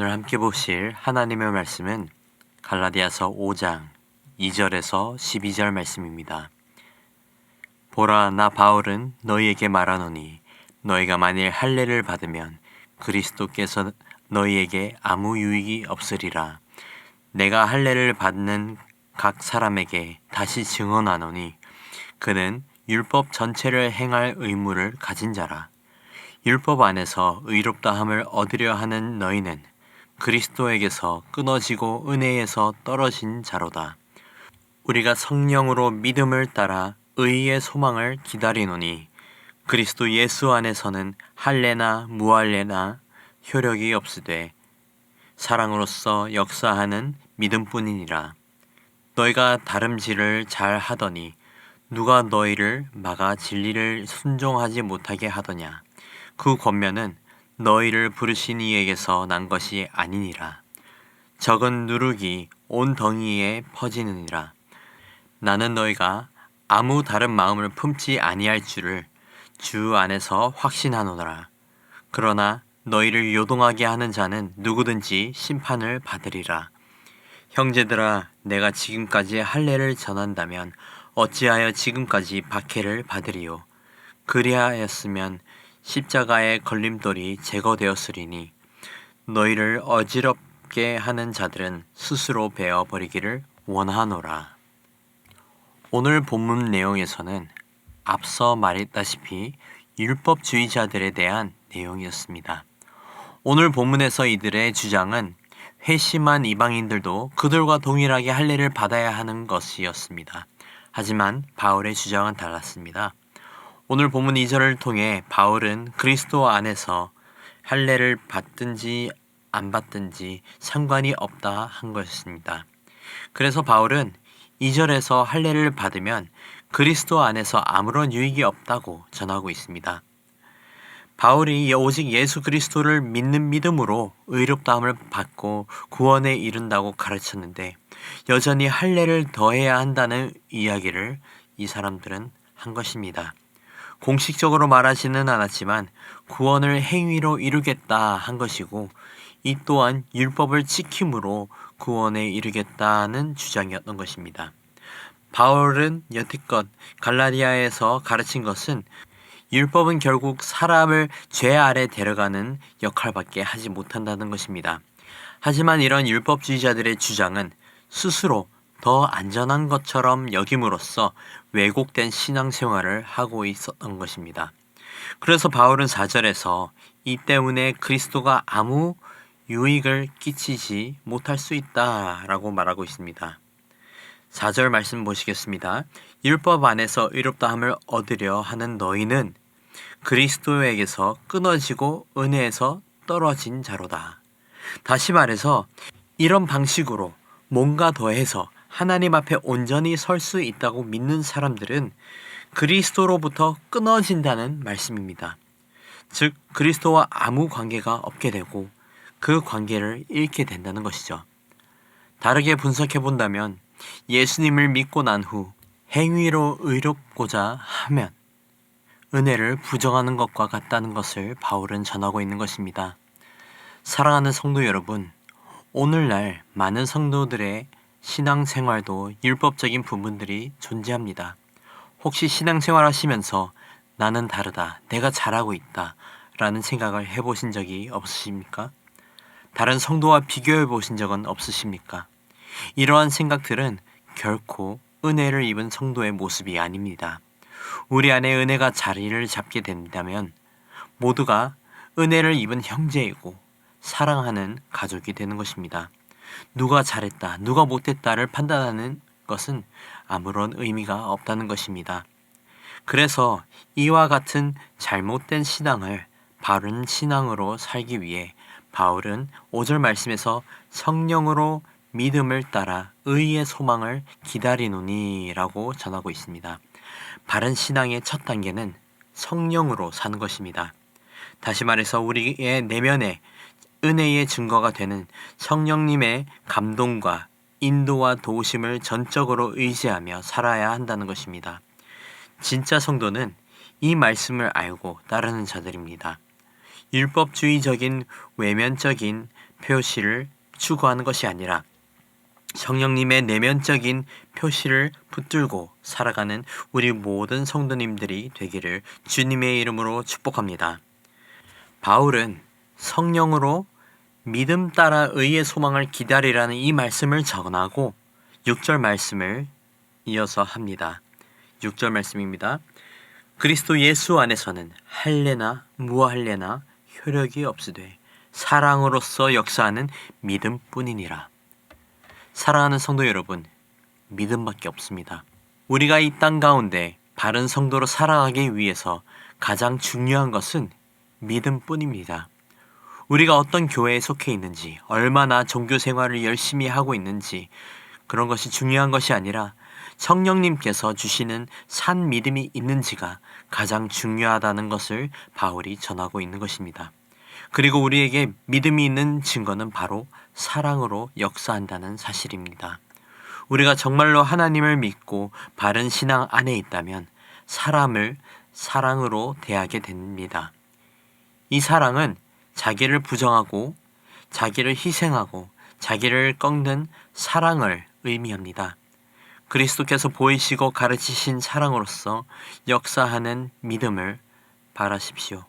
오늘 함께 보실 하나님의 말씀은 갈라디아서 5장 2절에서 12절 말씀입니다. 보라, 나 바울은 너희에게 말하노니 너희가 만일 할례를 받으면 그리스도께서 너희에게 아무 유익이 없으리라. 내가 할례를 받는 각 사람에게 다시 증언하노니 그는 율법 전체를 행할 의무를 가진 자라. 율법 안에서 의롭다함을 얻으려 하는 너희는 그리스도에게서 끊어지고 은혜에서 떨어진 자로다. 우리가 성령으로 믿음을 따라 의의 소망을 기다리노니 그리스도 예수 안에서는 할례나 무할례나 효력이 없으되 사랑으로서 역사하는 믿음뿐이니라. 너희가 다름질을 잘 하더니 누가 너희를 막아 진리를 순종하지 못하게 하더냐. 그 권면은 너희를 부르신 이에게서 난 것이 아니니라. 적은 누룩이 온 덩이에 퍼지느니라. 나는 너희가 아무 다른 마음을 품지 아니할 줄을 주 안에서 확신하노라. 그러나 너희를 요동하게 하는 자는 누구든지 심판을 받으리라. 형제들아, 내가 지금까지 할례를 전한다면 어찌하여 지금까지 박해를 받으리요. 그리하였으면 십자가의 걸림돌이 제거되었으리니 너희를 어지럽게 하는 자들은 스스로 베어 버리기를 원하노라. 오늘 본문 내용에서는 앞서 말했다시피 율법주의자들에 대한 내용이었습니다. 오늘 본문에서 이들의 주장은 회심한 이방인들도 그들과 동일하게 할례를 받아야 하는 것이었습니다. 하지만 바울의 주장은 달랐습니다. 오늘 본문 2절을 통해 바울은 그리스도 안에서 할례를 받든지 안 받든지 상관이 없다 한 것입니다. 그래서 바울은 2절에서 할례를 받으면 그리스도 안에서 아무런 유익이 없다고 전하고 있습니다. 바울이 오직 예수 그리스도를 믿는 믿음으로 의롭다함을 받고 구원에 이른다고 가르쳤는데 여전히 할례를 더해야 한다는 이야기를 이 사람들은 한 것입니다. 공식적으로 말하지는 않았지만 구원을 행위로 이루겠다 한 것이고 이 또한 율법을 지킴으로 구원에 이르겠다는 주장이었던 것입니다. 바울은 여태껏 갈라디아에서 가르친 것은 율법은 결국 사람을 죄 아래 데려가는 역할밖에 하지 못한다는 것입니다. 하지만 이런 율법주의자들의 주장은 스스로 더 안전한 것처럼 여김으로써 왜곡된 신앙생활을 하고 있었던 것입니다. 그래서 바울은 4절에서 이 때문에 그리스도가 아무 유익을 끼치지 못할 수 있다라고 말하고 있습니다. 4절 말씀 보시겠습니다. 율법 안에서 의롭다함을 얻으려 하는 너희는 그리스도에게서 끊어지고 은혜에서 떨어진 자로다. 다시 말해서 이런 방식으로 뭔가 더해서 하나님 앞에 온전히 설 수 있다고 믿는 사람들은 그리스도로부터 끊어진다는 말씀입니다. 즉 그리스도와 아무 관계가 없게 되고 그 관계를 잃게 된다는 것이죠. 다르게 분석해 본다면 예수님을 믿고 난 후 행위로 의롭고자 하면 은혜를 부정하는 것과 같다는 것을 바울은 전하고 있는 것입니다. 사랑하는 성도 여러분, 오늘날 많은 성도들의 신앙생활도 율법적인 부분들이 존재합니다. 혹시 신앙생활 하시면서 나는 다르다, 내가 잘하고 있다 라는 생각을 해보신 적이 없으십니까? 다른 성도와 비교해 보신 적은 없으십니까? 이러한 생각들은 결코 은혜를 입은 성도의 모습이 아닙니다. 우리 안에 은혜가 자리를 잡게 된다면 모두가 은혜를 입은 형제이고 사랑하는 가족이 되는 것입니다. 누가 잘했다, 누가 못했다를 판단하는 것은 아무런 의미가 없다는 것입니다. 그래서 이와 같은 잘못된 신앙을 바른 신앙으로 살기 위해 바울은 5절 말씀에서 성령으로 믿음을 따라 의의 소망을 기다리노니 라고 전하고 있습니다. 바른 신앙의 첫 단계는 성령으로 사는 것입니다. 다시 말해서 우리의 내면에 은혜의 증거가 되는 성령님의 감동과 인도와 도우심을 전적으로 의지하며 살아야 한다는 것입니다. 진짜 성도는 이 말씀을 알고 따르는 자들입니다. 율법주의적인 외면적인 표시를 추구하는 것이 아니라 성령님의 내면적인 표시를 붙들고 살아가는 우리 모든 성도님들이 되기를 주님의 이름으로 축복합니다. 바울은 성령으로 믿음 따라 의의 소망을 기다리라는 이 말씀을 전하고 6절 말씀을 이어서 합니다. 6절 말씀입니다. 그리스도 예수 안에서는 할례나 무할례나 효력이 없으되 사랑으로서 역사하는 믿음뿐이니라. 사랑하는 성도 여러분, 믿음밖에 없습니다. 우리가 이 땅 가운데 바른 성도로 살아가기 위해서 가장 중요한 것은 믿음뿐입니다. 우리가 어떤 교회에 속해 있는지, 얼마나 종교 생활을 열심히 하고 있는지 그런 것이 중요한 것이 아니라 성령님께서 주시는 산 믿음이 있는지가 가장 중요하다는 것을 바울이 전하고 있는 것입니다. 그리고 우리에게 믿음이 있는 증거는 바로 사랑으로 역사한다는 사실입니다. 우리가 정말로 하나님을 믿고 바른 신앙 안에 있다면 사람을 사랑으로 대하게 됩니다. 이 사랑은 자기를 부정하고 자기를 희생하고 자기를 꺾는 사랑을 의미합니다. 그리스도께서 보이시고 가르치신 사랑으로서 역사하는 믿음을 바라십시오.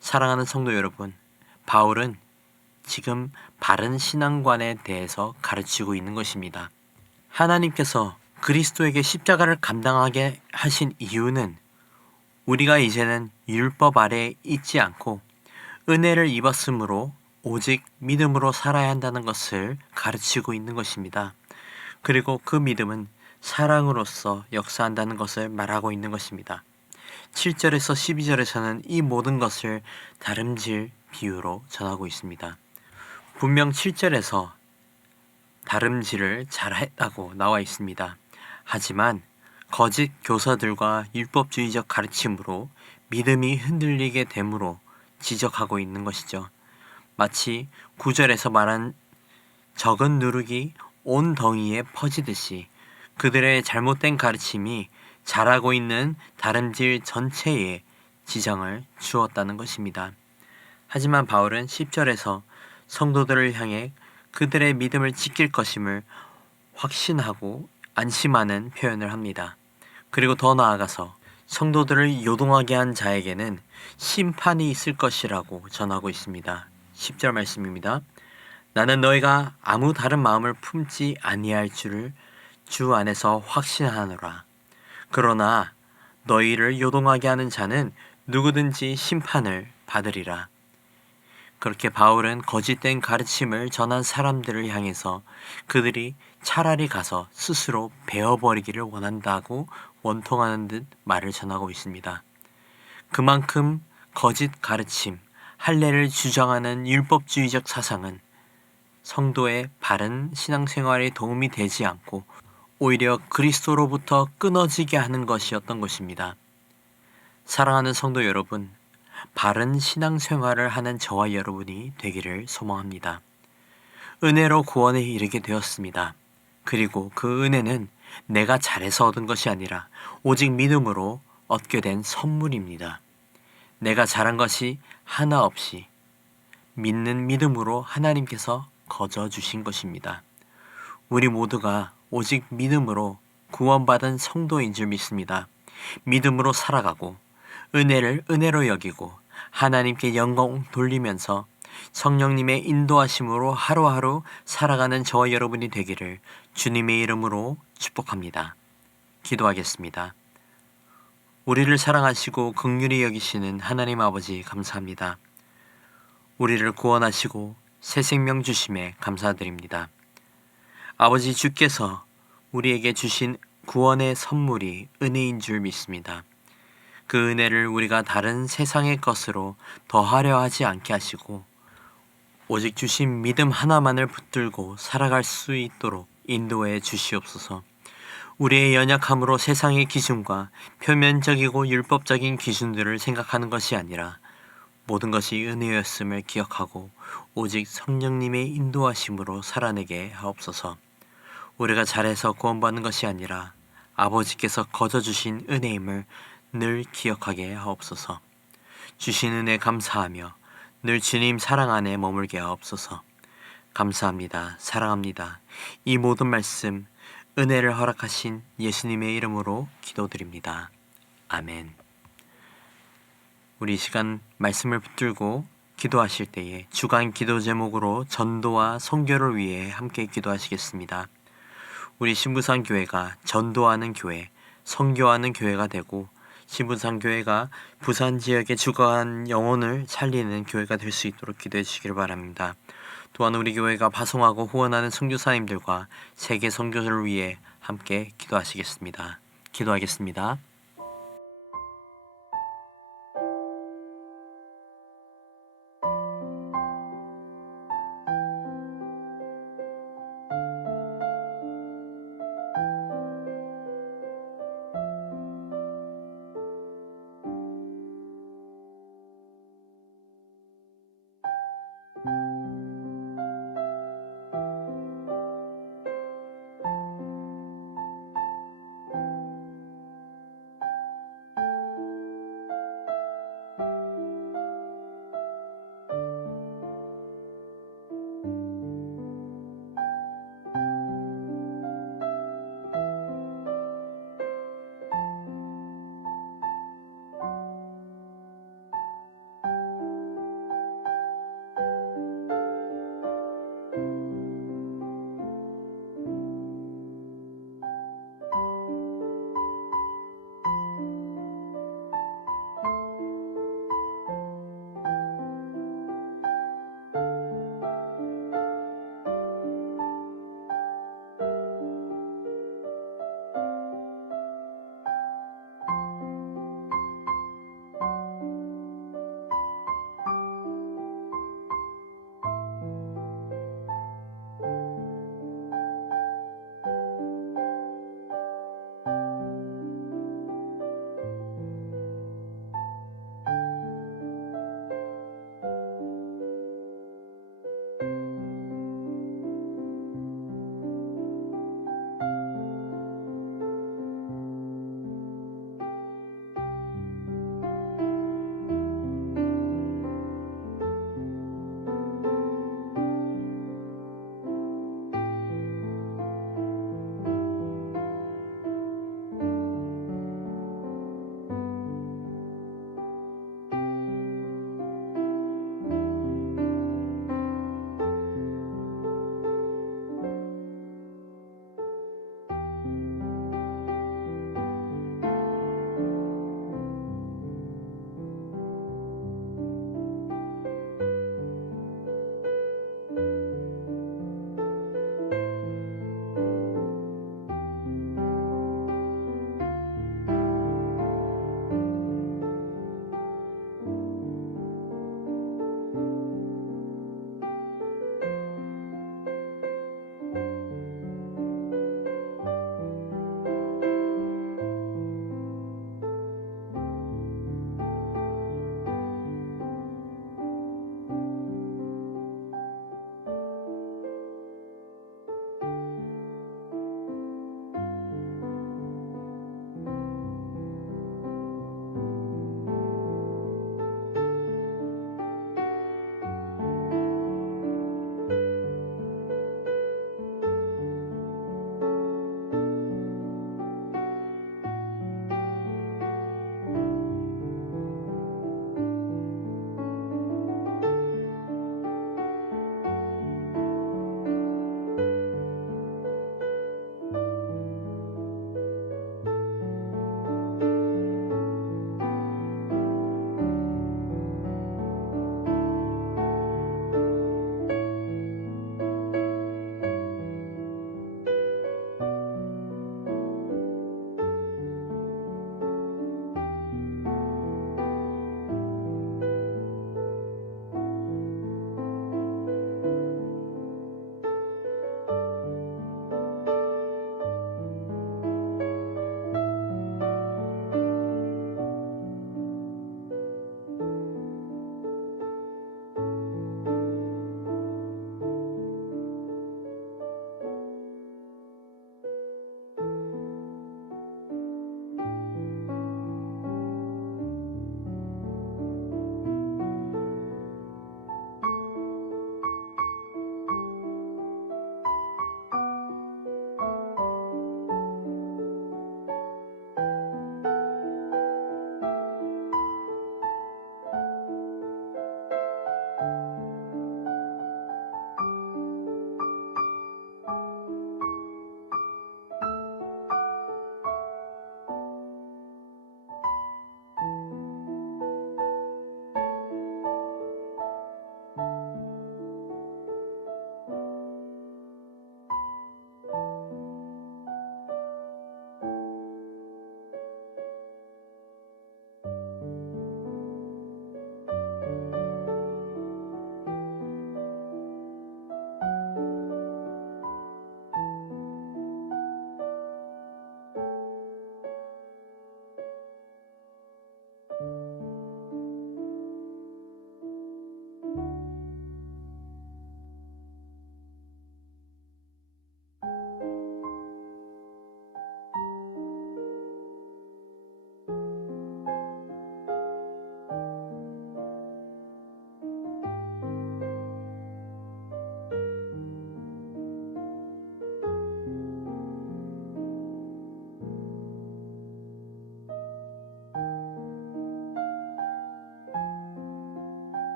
사랑하는 성도 여러분, 바울은 지금 바른 신앙관에 대해서 가르치고 있는 것입니다. 하나님께서 그리스도에게 십자가를 감당하게 하신 이유는 우리가 이제는 율법 아래에 있지 않고 은혜를 입었으므로 오직 믿음으로 살아야 한다는 것을 가르치고 있는 것입니다. 그리고 그 믿음은 사랑으로서 역사한다는 것을 말하고 있는 것입니다. 7절에서 12절에서는 이 모든 것을 다름질 비유로 전하고 있습니다. 분명 7절에서 다름질을 잘했다고 나와 있습니다. 하지만 거짓 교사들과 율법주의적 가르침으로 믿음이 흔들리게 되므로 지적하고 있는 것이죠. 마치 9절에서 말한 적은 누룩이 온 덩이에 퍼지듯이 그들의 잘못된 가르침이 자라고 있는 다름질 전체에 지장을 주었다는 것입니다. 하지만 바울은 10절에서 성도들을 향해 그들의 믿음을 지킬 것임을 확신하고 안심하는 표현을 합니다. 그리고 더 나아가서 성도들을 요동하게 한 자에게는 심판이 있을 것이라고 전하고 있습니다. 10절 말씀입니다. 나는 너희가 아무 다른 마음을 품지 아니할 줄을 주 안에서 확신하노라. 그러나 너희를 요동하게 하는 자는 누구든지 심판을 받으리라. 그렇게 바울은 거짓된 가르침을 전한 사람들을 향해서 그들이 차라리 가서 스스로 베어버리기를 원한다고 원통하는 듯 말을 전하고 있습니다. 그만큼 거짓 가르침, 할례를 주장하는 율법주의적 사상은 성도의 바른 신앙생활에 도움이 되지 않고 오히려 그리스도로부터 끊어지게 하는 것이었던 것입니다. 사랑하는 성도 여러분, 바른 신앙생활을 하는 저와 여러분이 되기를 소망합니다. 은혜로 구원에 이르게 되었습니다. 그리고 그 은혜는 내가 잘해서 얻은 것이 아니라 오직 믿음으로 얻게 된 선물입니다. 내가 잘한 것이 하나 없이 믿는 믿음으로 하나님께서 거저 주신 것입니다. 우리 모두가 오직 믿음으로 구원받은 성도인 줄 믿습니다. 믿음으로 살아가고 은혜를 은혜로 여기고 하나님께 영광 돌리면서 성령님의 인도하심으로 하루하루 살아가는 저와 여러분이 되기를 주님의 이름으로 축복합니다. 기도하겠습니다. 우리를 사랑하시고 긍휼히 여기시는 하나님 아버지 감사합니다. 우리를 구원하시고 새 생명 주심에 감사드립니다. 아버지 주께서 우리에게 주신 구원의 선물이 은혜인 줄 믿습니다. 그 은혜를 우리가 다른 세상의 것으로 더하려 하지 않게 하시고 오직 주신 믿음 하나만을 붙들고 살아갈 수 있도록 인도해 주시옵소서. 우리의 연약함으로 세상의 기준과 표면적이고 율법적인 기준들을 생각하는 것이 아니라 모든 것이 은혜였음을 기억하고 오직 성령님의 인도하심으로 살아내게 하옵소서. 우리가 잘해서 구원받는 것이 아니라 아버지께서 거저 주신 은혜임을 늘 기억하게 하옵소서. 주신 은혜 감사하며 늘 주님 사랑 안에 머물게 하옵소서. 감사합니다. 사랑합니다. 이 모든 말씀 은혜를 허락하신 예수님의 이름으로 기도드립니다. 아멘. 우리 이 시간 말씀을 붙들고 기도하실 때에 주간 기도 제목으로 전도와 선교를 위해 함께 기도하시겠습니다. 우리 신부산 교회가 전도하는 교회, 선교하는 교회가 되고 신부산 교회가 부산 지역의 죽어간 영혼을 살리는 교회가 될 수 있도록 기도해 주시길 바랍니다. 또한 우리 교회가 파송하고 후원하는 선교사님들과 세계 선교를 위해 함께 기도하시겠습니다. 기도하겠습니다.